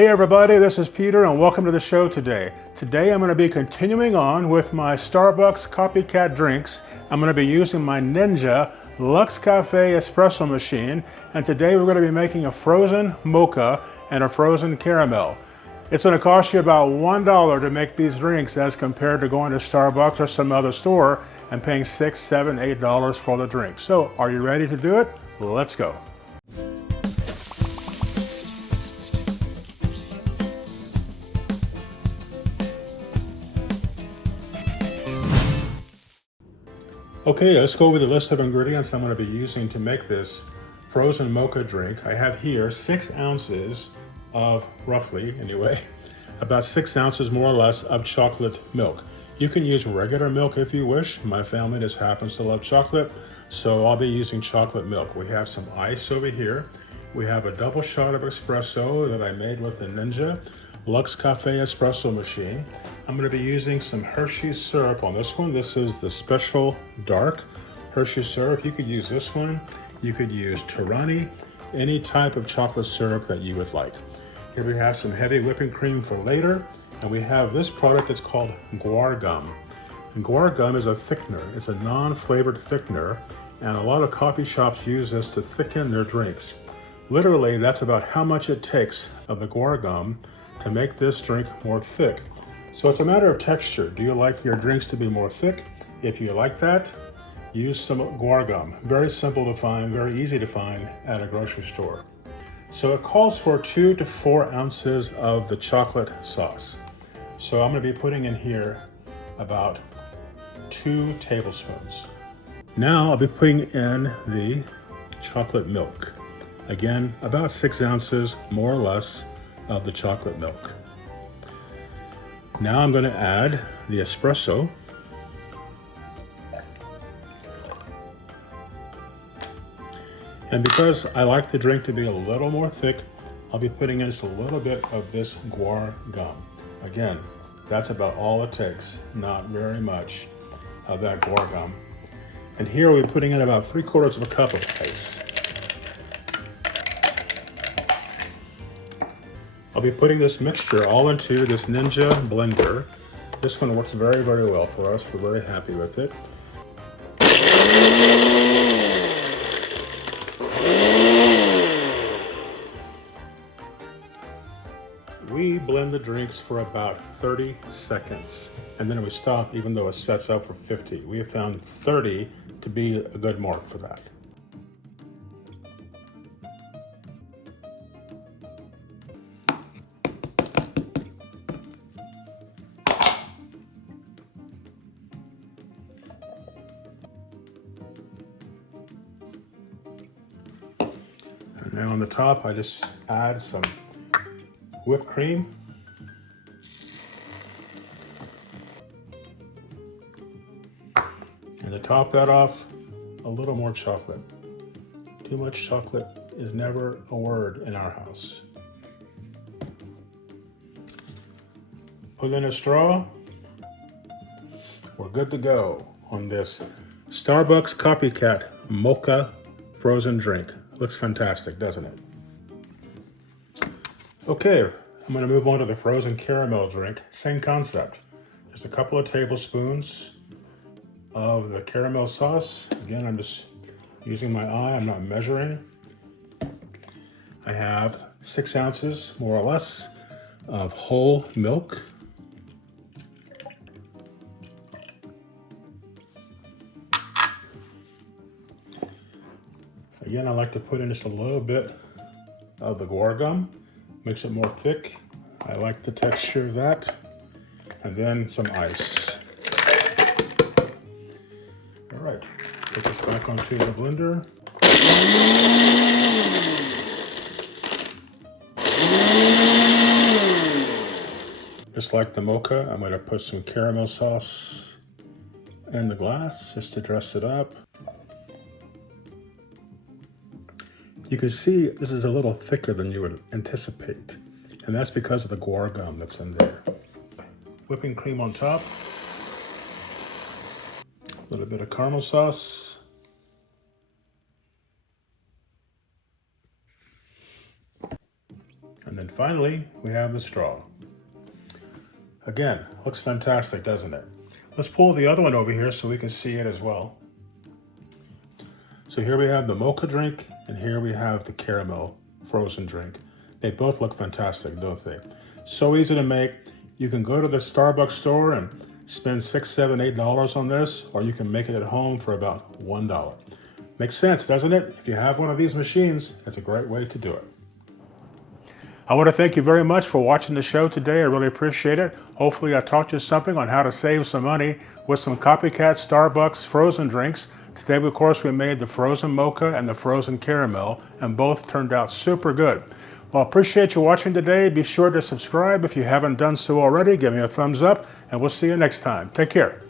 Hey everybody, this is Peter and welcome to the show today. Today I'm going to be continuing on with my Starbucks Copycat drinks. I'm going to be using my Ninja Luxe Café Espresso machine, and today we're going to be making a frozen mocha and a frozen caramel. It's going to cost you about $1 to make these drinks as compared to going to Starbucks or some other store and paying $6, $7, $8 for the drink. So are you ready to do it? Let's go. Okay, let's go over the list of ingredients I'm going to be using to make this frozen mocha drink. I have here 6 ounces of, roughly anyway, about 6 ounces more or less of chocolate milk. You can use regular milk if you wish. My family just happens to love chocolate, so I'll be using chocolate milk. We have some ice over here. We have a double shot of espresso that I made with the Ninja Luxe Café espresso machine. I'm going to be using some Hershey's syrup on this one. This is the special dark Hershey syrup. You could use this one. You could use Torani, any type of chocolate syrup that you would like. Here we have some heavy whipping cream for later, and we have this product that's called guar gum. And guar gum is a thickener. It's a non-flavored thickener, and a lot of coffee shops use this to thicken their drinks. Literally, that's about how much it takes of the guar gum to make this drink more thick. So it's a matter of texture. Do you like your drinks to be more thick? If you like that, use some guar gum. Very simple to find, very easy to find at a grocery store. So it calls for 2 to 4 ounces of the chocolate sauce. So I'm going to be putting in here about 2 tablespoons. Now I'll be putting in the chocolate milk. Again, about 6 ounces, more or less, of the chocolate milk. Now I'm going to add the espresso. And because I like the drink to be a little more thick, I'll be putting in just a little bit of this guar gum. Again, that's about all it takes, not very much of that guar gum. And here we're putting in about 3/4 of a cup of ice. I'll be putting this mixture all into this Ninja blender. This one works very, very well for us. We're very happy with it. We blend the drinks for about 30 seconds, and then we stop even though it sets up for 50. We have found 30 to be a good mark for that. And now on the top, I just add some whipped cream. And to top that off, a little more chocolate. Too much chocolate is never a word in our house. Put in a straw. We're good to go on this Starbucks Copycat Mocha frozen drink. Looks fantastic, doesn't it? Okay, I'm going to move on to the frozen caramel drink. Same concept. Just a couple of tablespoons of the caramel sauce. Again, I'm just using my eye, I'm not measuring. I have 6 ounces, more or less, of whole milk. Again, I like to put in just a little bit of the guar gum, makes it more thick. I like the texture of that. And then some ice. All right, put this back onto the blender. Just like the mocha, I'm going to put some caramel sauce in the glass just to dress it up. You can see this is a little thicker than you would anticipate, and that's because of the guar gum that's in there. Whipping cream on top, a little bit of caramel sauce, And then finally, we have the straw. Again, looks fantastic, doesn't it? Let's pull the other one over here so we can see it as well. So here we have the mocha drink, and here we have the caramel frozen drink. They both look fantastic, don't they? So easy to make. You can go to the Starbucks store and spend $6, $7, $8 on this, or you can make it at home for about $1. Makes sense, doesn't it? If you have one of these machines, it's a great way to do it. I want to thank you very much for watching the show today. I really appreciate it. Hopefully I taught you something on how to save some money with some Copycat Starbucks frozen drinks. Today, of course, we made the frozen mocha and the frozen caramel, and both turned out super good. Well, I appreciate you watching today. Be sure to subscribe if you haven't done so already. Give me a thumbs up, and we'll see you next time. Take care.